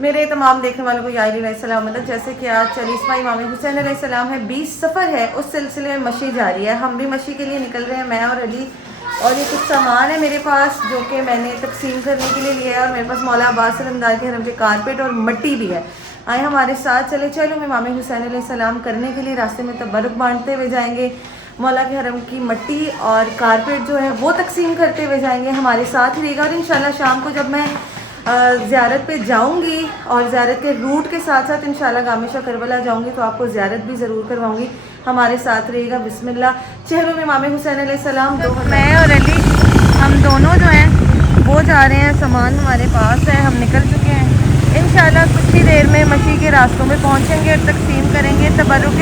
मेरे तमाम देखने वालों को सलामत। जैसे कि आज 40वां इमाम हुसैन अलैहिस्सलाम है, 20 सफ़र है, उस सिलसिले में मशी जारी है। हम भी मशी के लिए निकल रहे हैं, मैं और अली। और ये कुछ सामान है मेरे पास जो कि मैंने तकसीम करने के लिए लिया है। और मेरे पास मौला अब्बास अलमदार के हरम के कारपेट और मिट्टी भी है। आए हमारे साथ, चले चलो इमाम हुसैन अलैहिस्सलाम करने के लिए रास्ते में तबरुक बांटते हुए जाएंगे। मौला के हरम की मिट्टी और कारपेट जो है वो तकसीम करते हुए जाएंगे। हमारे साथ ही रहेगा। और इंशाल्लाह शाम को जब मैं ज़ियारत पे जाऊंगी और ज़ियारत के रूट के साथ साथ इंशाल्लाह गामिशा करबला जाऊंगी तो आपको ज़ियारत भी ज़रूर करवाऊंगी। हमारे साथ रहेगा। बिस्मिल्लाह। चेहरों में इमाम हुसैन अलैहिस्सलाम। तो मैं और अली हम दोनों जो हैं वो जा रहे हैं। सामान हमारे पास है, हम निकल चुके हैं। इंशाल्लाह कुछ ही देर में मशी के रास्तों में पहुंचेंगे और तकसीम करेंगे तबरुक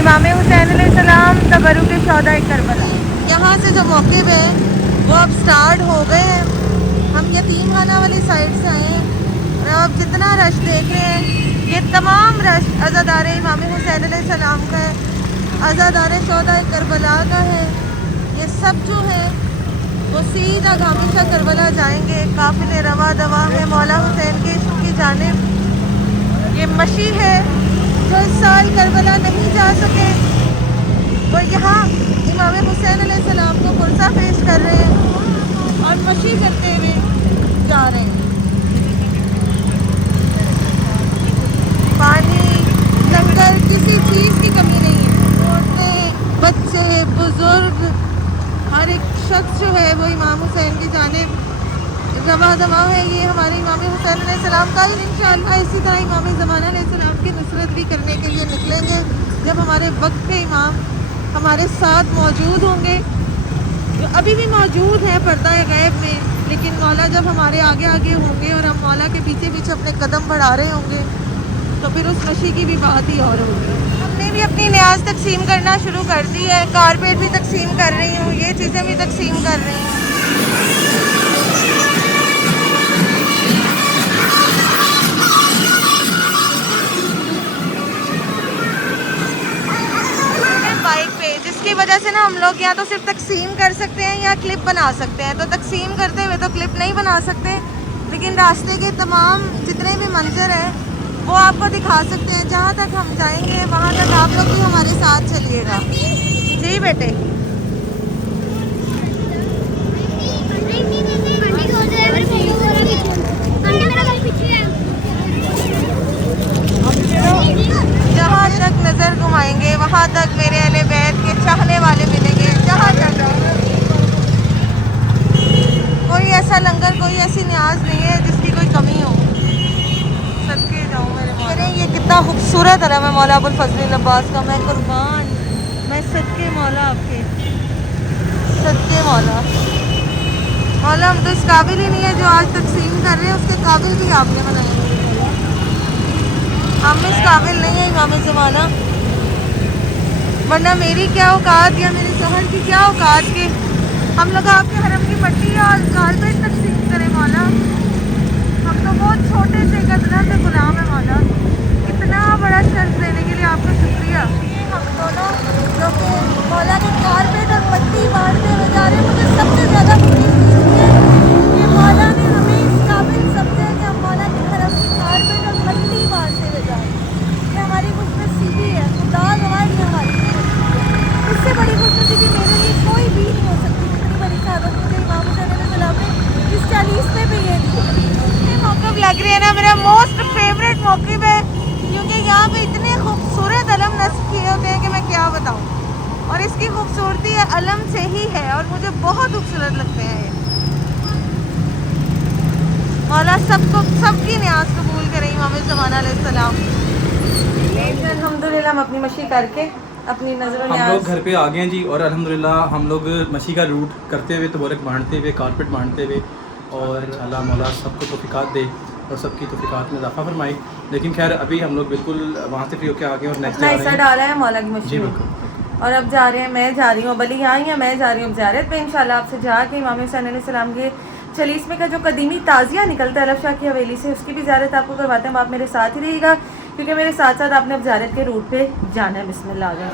इमाम हुसैन अलैहिस्सलाम, तबरुक शौदा करबला। यहाँ से जो मौके पे वो अब स्टार्ट हो गए हैं। हम यतीम खाना वाली साइड से आए हैं और आप जितना रश देख रहे हैं ये तमाम रश अज़ादार इमाम हुसैन अलैहिस्सलाम का है, अज़ादार शौदा करबला का है। ये सब जो है वो सीधा गामिशा करबला जाएंगे। काफिले रवा दवा है मौला हुसैन के इश्क की जानिब। ये मशी है जो इस साल करबला नहीं जा सके, वो यहाँ इमाम हुसैन अलैहिस्सलाम को पुरसा पेश कर रहे हैं और मशी करते हुए जा रहे हैं। पानी लंगर किसी चीज़ की कमी नहीं है। औरतें, बच्चे, बुजुर्ग, हर एक शख्स जो है वो इमाम हुसैन की जानिब रवा दवा है। ये हमारे इमाम हुसैन अलैहिस्सलाम का इंशाअल्लाह इसी तरह इमाम ज़माना अलैहिस्सलाम की नुसरत भी करने के लिए निकलेंगे जब हमारे वक्त पे इमाम हमारे साथ मौजूद होंगे, जो अभी भी मौजूद हैं पर्दा गैब में। लेकिन मौला जब हमारे आगे आगे होंगे और हम मौला के पीछे पीछे अपने कदम बढ़ा रहे होंगे तो फिर उस मशी की भी बात ही और होगी। हमने भी अपनी न्याज तकसीम करना शुरू कर दी है। कारपेट भी तकसीम कर रही हूँ, ये चीज़ें भी तकसीम कर रही हूँ। बाइक पे, जिसकी वजह से ना हम लोग या तो सिर्फ तकसीम कर सकते हैं या क्लिप बना सकते हैं। तो तकसीम करते हुए तो क्लिप नहीं बना सकते, लेकिन रास्ते के तमाम जितने भी मंजर हैं वो आपको दिखा सकते हैं। जहाँ तक हम जाएंगे वहाँ तक आप लोग भी हमारे साथ चलिएगा। जी बेटे। जहाँ तक नज़र घुमाएंगे वहाँ तक मेरे अहले बैत के चाहने वाले मिलेंगे। जहाँ तक कोई ऐसा लंगर, कोई ऐसी न्याज नहीं है जिसकी कोई कमी हो। सदके जाऊँ मेरे ये कितना खूबसूरत है मौला अबुल फजल अब्बास का। मैं कुर्बान, मैं सदके मौला आपके, सदके मौला। मौला हम तो इस काबिल ही नहीं है जो आज तकसीम कर रहे हैं, उसके काबिल भी आपने बनाए। हम इस काबिल नहीं है इमाम ज़माना, वरना मेरी क्या औकात या मेरे शोहर की क्या औकात के हम लोग आपके हरम की पट्टी और कारपेट तकसीम करें। मौला हम तो बहुत छोटे से कदर से गुलाम है। मौला इतना बड़ा शर्फ देने के लिए आपका शुक्रिया। हम दोनों जो कि मौला के कारपेट और पट्टी बांटते हुए जा रहे हैं, मुझे सबसे ज़्यादा खुशी कि मौला ने हमें इस काबिल समझा कि हम मौला के हरम की कारपेट और पट्टी बांटते हुए जा रहे हैं। ये हमारी खुशनसीबी है, खुदा गवाह है हमारी। इससे बड़ी खुशनसीबी मेरे लिए कोई भी नहीं हो सकती। इतनी बड़ी सादत मुझे इमाम हुसैन अलैहिस्सलाम ने इस 40वें पे ये दी। ये मौक़िफ़ लग रही है ना मेरा मोस्ट फेवरेट मौक़िफ़ है, क्योंकि यहाँ पे इतने खूबसूरत अलम नस्ब किए होते हैं कि मैं क्या बताऊँ। और इसकी खूबसूरती अलम से ही है और मुझे बहुत खूबसूरत लगते हैं ये। मौला सबको, सबकी न्याज कबूल करे इमाम ज़माना अलैहिस्सलाम। अल्हम्दुलिल्लाह हम अपनी मशी करके अपनी नज़रों हम लोग घर पे आ गए हैं जी। और अल्हम्दुलिल्लाह हम लोग मशी का रूट करते हुए, तबरुक बांटते हुए, कारपेट बांटते हुए, और इंशाल्लाह मौला सबको तौफीकात दे और सबकी तौफीकात में इजाफा फरमाए। लेकिन खैर अभी हम लोग बिल्कुल वहाँ से फ्री होकर आ गए और नेक्स्ट हिस्सा डाला है मौला की मशी जी में। बिल्कुल। और अब जा रहे हैं, मैं जा रही हूँ बली यहाँ या मैं जा रही हूँ ज़ियारत पे। इंशाल्लाह आपसे जाके इमाम हुसैन अलैहिस्सलाम के 40वें का जो कदीमी ताज़िया निकलता है अरब शाह की हवेली से, उसकी भी ज़ियारत आपको करवाते हैं। आप मेरे साथ ही रहिएगा क्योंकि मेरे साथ साथ आपने अब ज़ियारत के रूट पे जाना है। बिस्मिल्लाह आ जाए।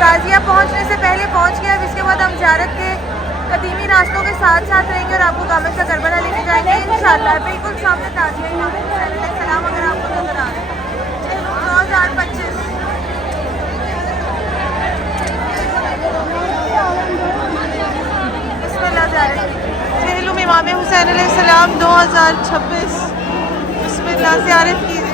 ताज़िया पहुंचने से पहले पहुंच गया। अब इसके बाद हम ज़ियारत के कदीमी रास्तों के साथ साथ रहेंगे और आपको गामे का करबला लेके जाएंगे इंशाल्लाह। बिल्कुल सामने ताज़िया इमाम हुसैन अलैहिस्सलाम अगर आपको नजर आ रहे हैं 2025। बिस्मिल्लाह ज़ियारत इमाम हुसैन अलैहिस्सलाम 2026। बिस्मिल्लाह ज़ियारत कीजिए।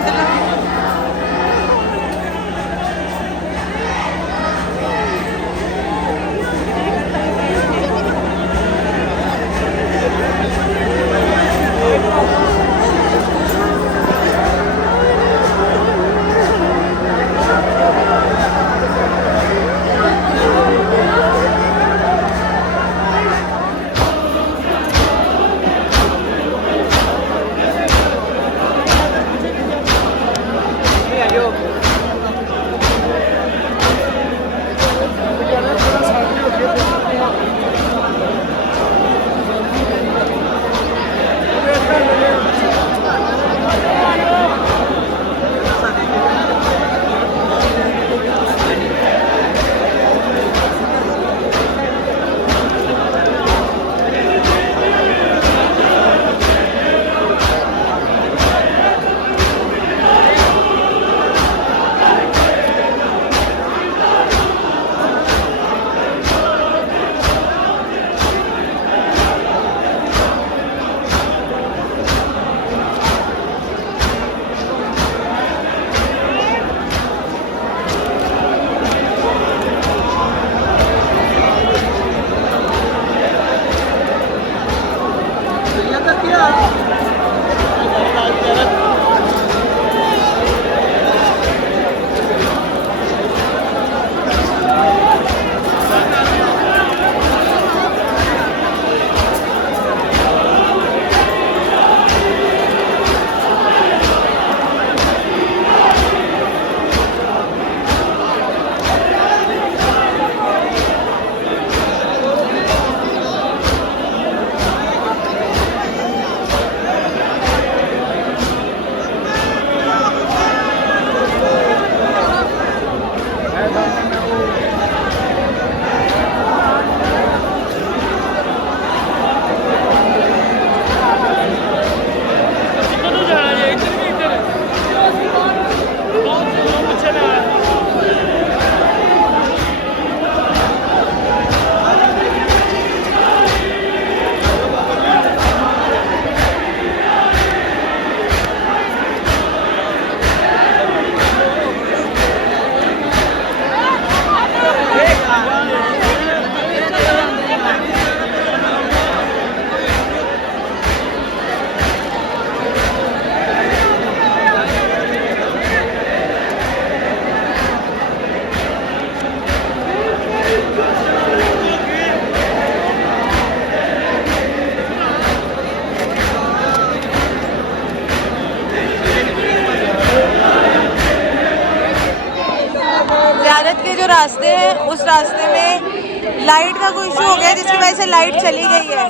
जो रास्ते हैं उस रास्ते में लाइट का कोई इशू हो गया जिसकी वजह से लाइट चली गई है,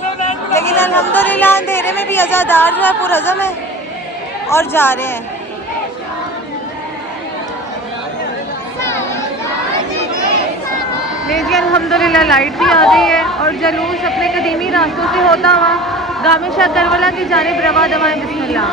लेकिन अल्हम्दुलिल्लाह अंधेरे में भी अज़ादार जो है पुरअज़म है और जा रहे हैं। जी अल्हम्दुलिल्लाह लाइट भी आ गई है और जलूस अपने कदीमी रास्तों से होता हुआ गामे शाह करबला की जानिब रवा दवाएं। बिस्मिल्लाह।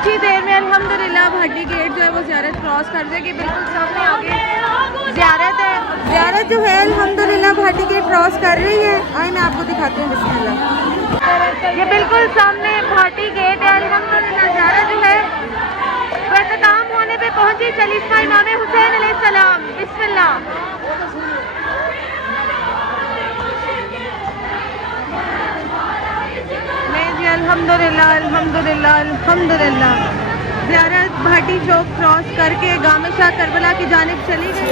कुछ ही देर में अल्हम्दुलिल्लाह भाटी गेट जो है वो ज़ियारत क्रॉस कर देगी। बिल्कुल सामने आगे ज़ियारत है। ज़ियारत जो है अल्हम्दुलिल्लाह भाटी गेट क्रॉस कर रही है। आइए मैं आपको दिखाती हूँ बिस्मिल्लाह। ये बिल्कुल सामने भाटी गेट है। अल्हम्दुलिल्लाह ज़ियारत जो है वो इख्तिताम होने पे पहुंची। चलीसमा इमाम हुसैन अलैहिस्सलाम, बिस्मिल्लाह। नहीं जी, अल्हम्दुलिल्लाह अल्हम्दुलिल्लाह अल्हम्दुलिल्लाह ज़ियारत भाटी चौक क्रॉस करके गामे शाह करबला की जानिब चली गई।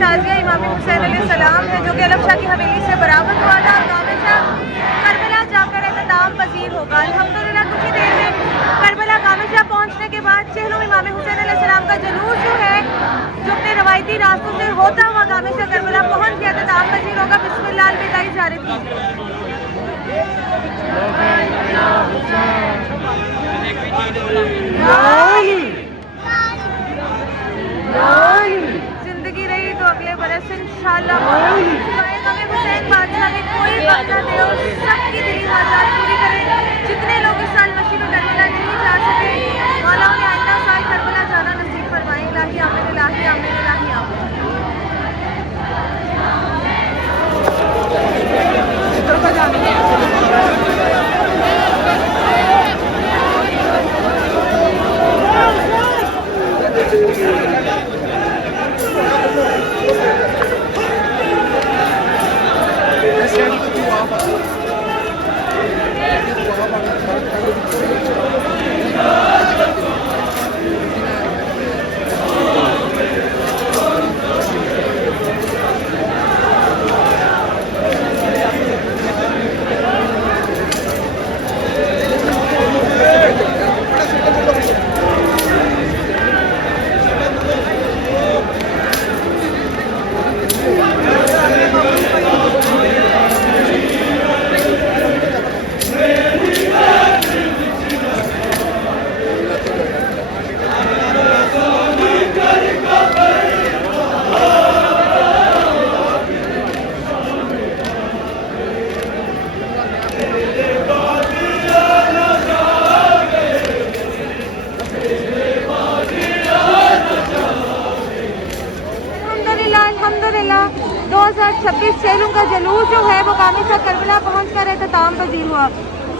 ताज़िया इमाम हुसैन अलैहिस्सलाम है, जो कि अलग शाह की हवेली से बरामद हुआ था और गामे शाह करबला जाकर एहतमाम पजीर होगा। अल्हम्दुलिल्लाह कुछ ही देर में करबला गामे शाह पहुँचने के बाद चेहलों इमाम हुसैन अलैहिस्सलाम का जुलूस जो है, जो अपने रवायती रास्तों से होता हुआ गामे शाह करबला पहुँच गया, एहतमाम पजीर होगा। बिस्मिल्लाह अलविदा इजारत कीजिए। जिंदगी रही तो अगले बरस इंशाअल्लाह हमें हुसैन बादशाह की कोई बात ना दे और सबकी दिली ख्वाहिशात पूरी करे। जितने लोग इस साल मस्जिद करबला नहीं जा सके, मौला उन्हें आइंदा साल करबला जाना नसीब फरमाए। इलाही आमीन, इलाही आमीन, इलाही आमीन। अल्हम्दुलिल्लाह 2026 चेहलों का जुलूस जो है वो गामे शाह करबला पहुँचकर एहतमाम पजीर हुआ।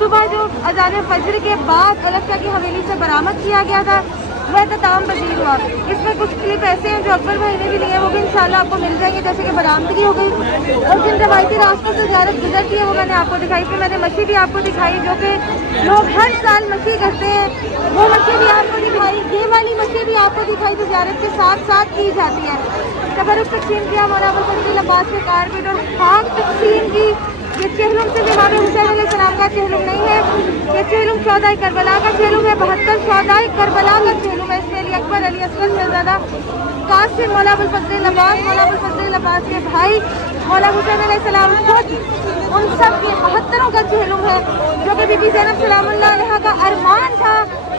सुबह जो अज़ान फजर के बाद अलग शाह की हवेली से बरामद किया गया था, वह एहतमाम पजीर हुआ। इसमें कुछ क्लिप ऐसे हैं जो अकबर भाई ने भी लिए, वो भी इंशाल्लाह आपको मिल जाएंगे, जैसे कि बरामदगी हो गई। और जिन रवायती रास्तों से ज़ियारत गुजरती है वो मैंने आपको दिखाई। फिर मैंने मछली भी आपको दिखाई, जो कि लोग हर साल मछली करते हैं, वो मछली भी आपको दिखाई। ये वाली मछली भी आपको दिखाई जो ज़ियारत के साथ साथ की जाती है। तबरुक तकसीम किया मौला बसंती लबास के कारपेट और खाक तकसीम की। ये चेहलुम से इमाम हुसैन अलैहिस्सलाम का चेहलुम नहीं है, ये चेहलुम शौदाए करबला का चेहलुम है। 72 शौदाए करबला का चेहलुम है। इसमें अली अकबर, अली असगर शहजादा कासिम, मौला अबुल फजल अब्बास, मौला अबुल फजल अब्बास के भाई मौला हुसैन अलैहिस्सलाम खुद, उन सब के 72 का चेहलुम है, जो कि बीबी ज़ैनब सलामुल्लाह अलैहा का अरमान था।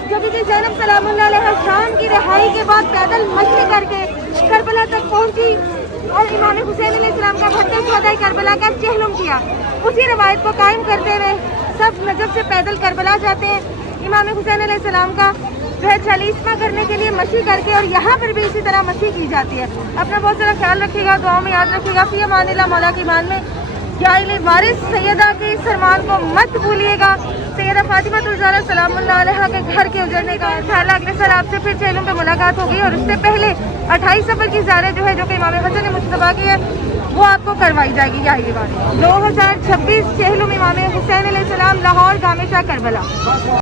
जो बीबी ज़ैनब सलामुल्लाह अलैहा शाम की रिहाई के बाद पैदल मशरी करके करबला तक पहुंची और इमाम हुसैन अलैहिस्सलाम का 72 शौदाए करबला का चेहलुम किया। उसी रवायत को कायम करते हुए सब नजफ से पैदल करबला जाते हैं। इमाम हुसैन अलैहिस्सलाम का जो है 40वां करने के लिए मशी करके, और यहाँ पर भी इसी तरह मशी की जाती है। अपना बहुत सारा ख्याल रखिएगा, दुआ में याद रखिएगा। फी अमानिल्लाह, मौला की मान में या वारिस सैयदा के इस फरमान को मत भूलिएगा। सैयदा फातिमातुल ज़हरा सलामुल्लाह अलैहा के घर के उजड़ने का इंशाअल्लाह अगले साल आपसे फिर चेहलों पे मुलाकात होगी। और उससे पहले 28 सफ़र की ज़ियारत जो है, जो कि इमाम हसन मुस्तफ़ा की है, वो आपको करवाई जाएगी। यही बात 2026 चेहलुम इमाम हुसैन अलैहिस्सलाम, लाहौर, गामे शाह, करबला।